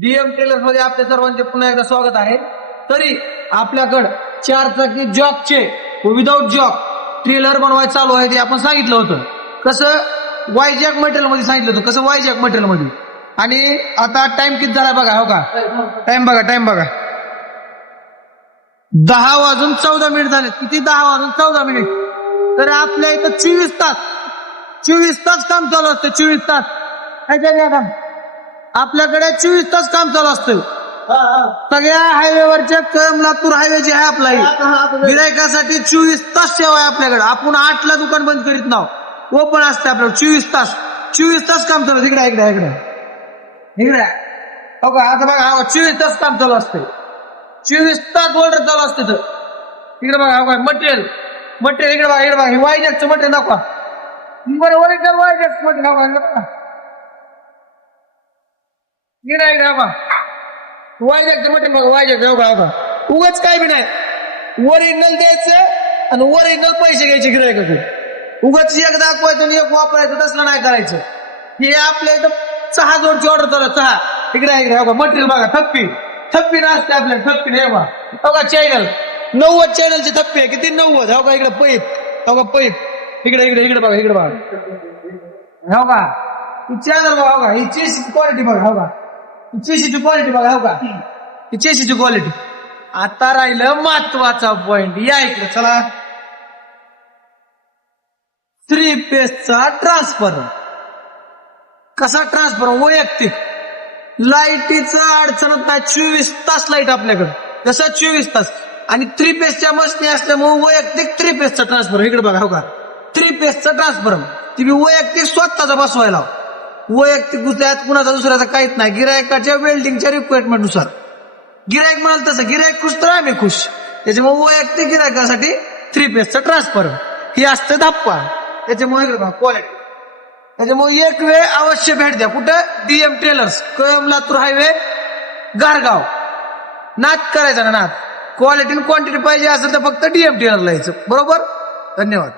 DM टेलरमध्ये आपल्या सर्वांचे पुन्हा एकदा स्वागत आहे. तरी आपल्याकडं चार चाकी जॉकचे विदाऊट जॉक ट्रेलर बनवायचं चालू आहे ते आपण सांगितलं होतं. कसं वायजॅक मटेरियलमध्ये सांगितलं होतं. कसं वायजॅक मटेरियलमध्ये. आणि आता टाइम किती झाला बघा हो का? टाइम बघा टाइम बघा. दहा वाजून चौदा मिनिट झाले. किती? दहा वाजून चौदा मिनिट तर आपल्या इथं चोवीस तास चोवीस तास काम चालू असतं चोवीस तास. काय आता? आपल्याकडे चोवीस तास काम चालू असतं. सगळ्या हायवेवरच्या हायवे जे आहे आपला गिरायकासाठी चोवीस तास सेवा आहे आपल्याकडे. आपण आठला दुकान बंद करीत नाव. ओपन असते आपल्याला चोवीस तास. चोवीस तास काम चालू. इकडे इकडे इकडे. इकडे. हो आता बघा चोवीस तास काम चालू असते. चोवीस तास ऑर्डर चालू असते तर इकडे बघा हा मटेरियल मटेरियल इकडे बघा इकडे बघा. हे वायजॅकचं मटेरियल दाखवा. बरं ओरिजिनल वायजॅक मटेरियल दाखवा. इकडे बघा इकडे इकडे बघा वायजॅकचं बघा वायजॅक हो बघा बघा उगाच काय बी नाही. ओरिजिनल द्यायचं आणि ओरिजिनल पैसे घ्यायचे गिरायकाचे उगाच एक दाखवायचं एक वापरायचं तसलं नाही करायचं. हे आपल्या इथं सहा जोडची ऑर्डर करा चहा इकडे इकडे इकडे मटेरियल बघा थप्पी. थप्पी नसते आपल्या थप्पी नाही बघा बघा चॅनल नव्वद चॅनलची थप्पी आहे. किती नव्वद? हो का इकडे पैप. हो का पैप. इकडे इकडे इकडे बघा इकडे बघा. हो का ही चॅनल बघा हो का ही चीज क्वालिटी बघा हो का चेशीची क्वालिटी बघा हो का? ही चेशीची क्वालिटी आता राहिलं महत्त्वाचा पॉइंट या इकडे चला. थ्री पेजचा ट्रान्सफर कसा ट्रान्सफर वैयक्तिक. लाईटीचं अडचणत नाही. चोवीस तास लाइट आपल्याकडे. जसं चोवीस तास. आणि थ्री पेजच्या मशनी असल्यामुळे वैयक्तिक थ्री पेजचा ट्रान्सफर इकडे बघा हो का? थ्री पेजचा ट्रान्सफर ती वैयक्तिक स्वतःचा बसवायला वैयक्तिक गुजरात कुणाचा दुसऱ्याचा काहीच नाही. गिरायकाच्या वेल्डिंगच्या रिक्वायरमेंटनुसार गिरायक म्हणाल तसं गिरायक खुश तर आम्ही खुश. त्याच्यामुळे वैयक्तिक गिरायकासाठी थ्री पेजचा ट्रान्सफर ही असतं धप्पा त्याच्यामुळे क्वालिटी त्याच्यामुळे एक वेळ अवश्य भेट द्या. कुठं? DM trailers Kalamb Latur highway Gargaon. नाद करायचा ना नाद. क्वालिटी क्वांटिटी पाहिजे असेल तर फक्त डीएम ट्रेलरला यायचं. बरोबर? धन्यवाद.